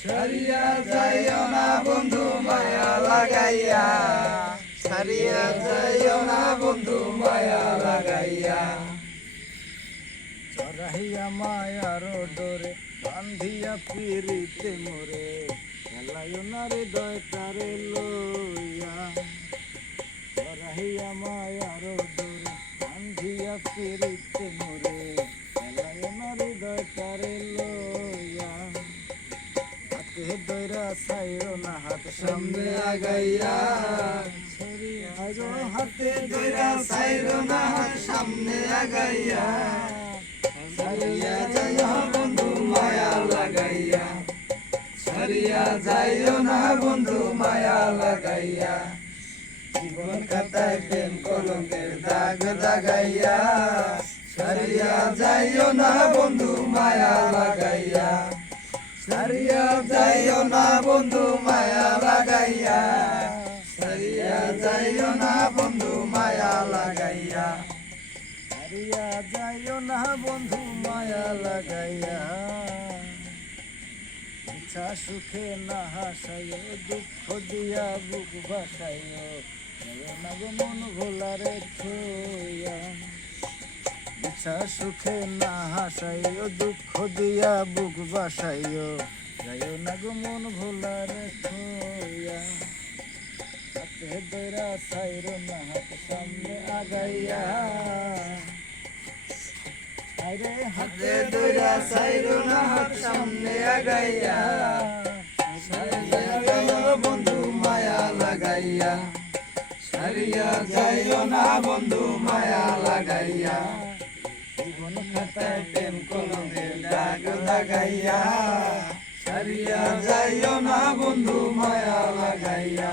সারিয়া যাইও না বন্ধু, মায়া লাগাইয়া। সারিয়া যাইও না বন্ধু, মায়া লাগাইয়া। চড়াইয়া মায়ার ডোরে, বান্ধিয়া পিরিতে মোরে। খেলাইও না রে দয়টারে লইয়া। চড়াইয়া মায়ার ডোরে, বান্ধিয়া পিরিতে মোরে। সাইরো না হাত সামনে আগাইয়া। হাতে দৈরা সাইরো না হাত সামনে আগাইয়া। সারিয়া যাইও বন্ধু মায়া লাগাইয়া। সারিয়া যাইও না বন্ধু মায়া লাগাইয়া। জীবন খাতায় প্রেম কলঙ্কের দাগ দাগাইয়া। সারিয়া যাইও না বন্ধু মায়া লাগাইয়া। সারিয়া যাইও বন্ধু মায়া লাগাইয়া। সারিয়া যাইও না বন্ধু মায়া লাগাইয়া। ইচ্ছা সুখে না হাসাইও, দুঃখ দিয়া বুক ভাসাইও। না মন ভোলারে থইয়া। ইচ্ছা সুখে না হাসাইও, দুঃখ দিয়া বুক বাসাইও যাইও না মন ভোলার হাতে দৈরা সাইরো না হাত সামনে আগাইয়া আরে হাতে দৈরা সাইরো না হাত সামনে আগাইয়া বন্ধু মায়া লাগাইয়া সারিয়া যাইও না বন্ধু মায়া লাগাইয়া জীবন খাতায় প্রেম কলমের দাগ লাগাইয়া সারিয়া যাইও না বন্ধু, মায়া লাগাইয়া।